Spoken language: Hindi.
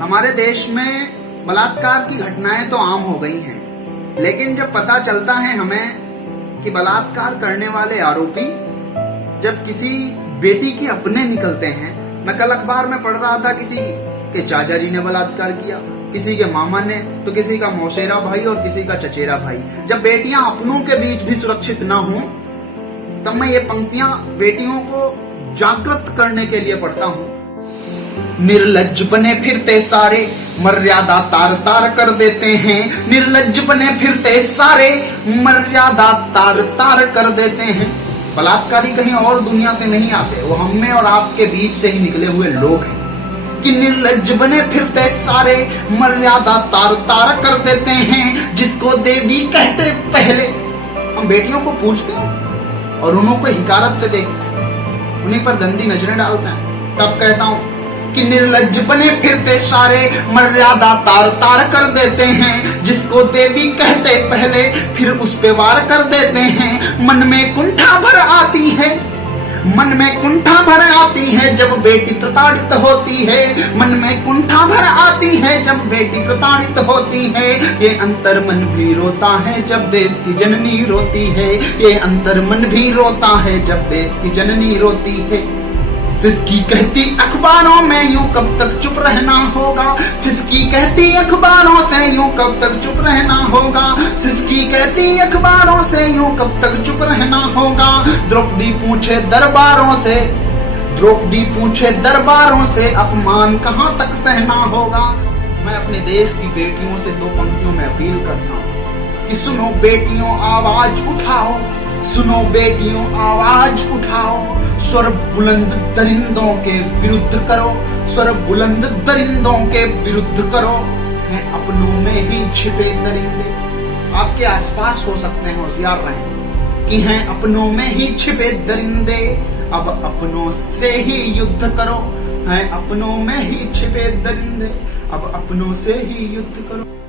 हमारे देश में बलात्कार की घटनाएं तो आम हो गई हैं, लेकिन जब पता चलता है हमें कि बलात्कार करने वाले आरोपी जब किसी बेटी के अपने निकलते हैं। मैं कल अखबार में पढ़ रहा था, किसी के चाचा जी ने बलात्कार किया, किसी के मामा ने, तो किसी का मौसेरा भाई और किसी का चचेरा भाई। जब बेटियां अपनों के बीच भी सुरक्षित ना हो, तब मैं ये पंक्तियां बेटियों को जागृत करने के लिए पढ़ता हूं। निर्लज्ज बने फिरते सारे मर्यादा तार तार कर देते हैं। निर्लज्ज बने फिरते सारे मर्यादा तार तार कर देते हैं। बलात्कारी कहीं और दुनिया से नहीं आते, वो हम में और आपके बीच से ही निकले हुए लोग हैं। कि निर्लज्ज बने फिरते सारे मर्यादा तार तार कर देते हैं। जिसको देवी कहते पहले हम बेटियों को पूछते हैं और उन्हों को हिकारत से देखते हैं, उन्हीं पर गंदी नजरें डालते हैं। तब कहता हूं कि निर्लज्ज बने फिरते सारे मर्यादा तार तार कर देते हैं। जिसको देवी कहते पहले फिर उस पे वार कर देते हैं। मन में कुंठा भर आती है, मन में कुंठा भर आती है जब बेटी प्रताड़ित होती है। मन में कुंठा भर आती है जब बेटी प्रताड़ित होती है। ये अंतर मन भी रोता है जब देश की जननी रोती है। ये अंतर मन भी रोता है जब देश की जननी रोती है। सिसकी कहती अखबारों में यूं कब तक चुप रहना होगा। सिसकी कहती अखबारों से यूं कब तक चुप रहना होगा। सिसकी कहती अखबारों से यूं कब तक चुप रहना होगा। द्रौपदी पूछे दरबारों से, द्रौपदी पूछे दरबारों से अपमान कहां तक सहना होगा। मैं अपने देश की बेटियों से दो पंक्तियों में अपील करता हूं कि सुनो बेटियों आवाज उठाओ, सुनो बेटियों आवाज उठाओ। स्वर बुलंद दरिंदों के विरुद्ध करो, स्वर बुलंद दरिंदों के विरुद्ध करो। हैं अपनों में ही छिपे दरिंदे। आपके आसपास हो सकते हैं, होशियार रहें कि हैं अपनों में ही छिपे दरिंदे। अब अपनों से ही युद्ध करो, हैं अपनों में ही छिपे दरिंदे। अब अपनों से ही युद्ध करो।